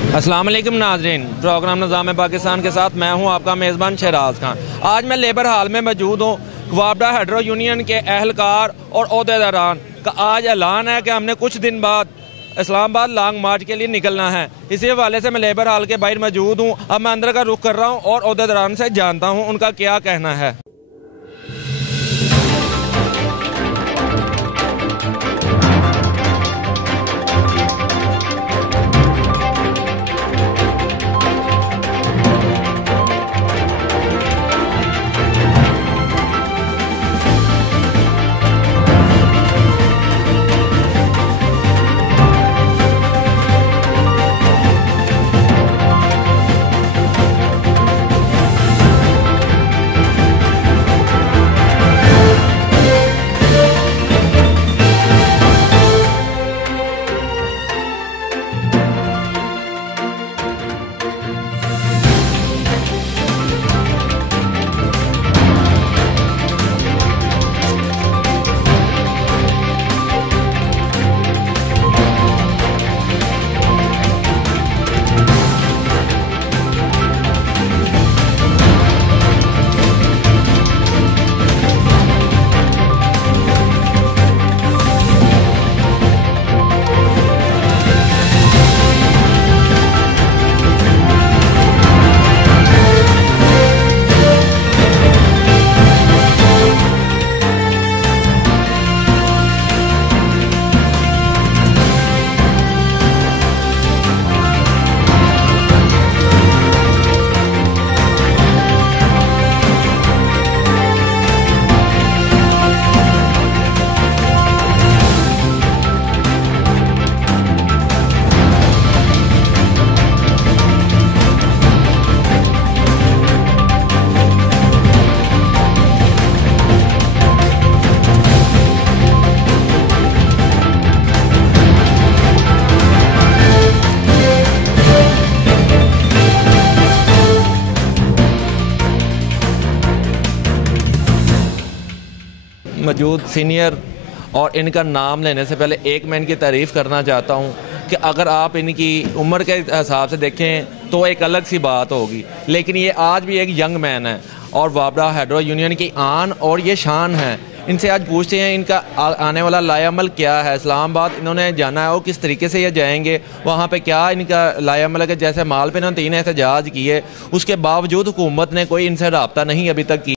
अस्सलाम वालेकुम नाज़रीन, प्रोग्राम निज़ाम पाकिस्तान के साथ मैं हूं आपका मेज़बान शहराज खान। आज मैं लेबर हाल में मौजूद हूं। वापडा हाइड्रो यूनियन के अहलकार और ओहदेदारान का आज ऐलान है कि हमने कुछ दिन बाद इस्लामाबाद लॉन्ग मार्च के लिए निकलना है। इसी हवाले से मैं लेबर हाल के बाहर मौजूद हूँ। अब मैं अंदर का रुख कर रहा हूँ और ओहदेदारान से जानता हूँ उनका क्या कहना है। मौजूद सीनियर और इनका नाम लेने से पहले एक मैं इनकी तारीफ़ करना चाहता हूँ कि अगर आप इनकी उम्र के हिसाब से देखें तो एक अलग सी बात होगी, लेकिन ये आज भी एक यंग मैन है और वापडा हाइड्रो यूनियन की आन और ये शान है। इनसे आज पूछते हैं इनका आने वाला लायामल क्या है। इस्लामाबाद इन्होंने जाना है और किस तरीके से ये जाएंगे, वहाँ पे क्या इनका लायामल है कि जैसे माल पे इन्होंने 3 एहतजाज किए, उसके बावजूद हुकूमत ने कोई इनसे रब्ता नहीं अभी तक की।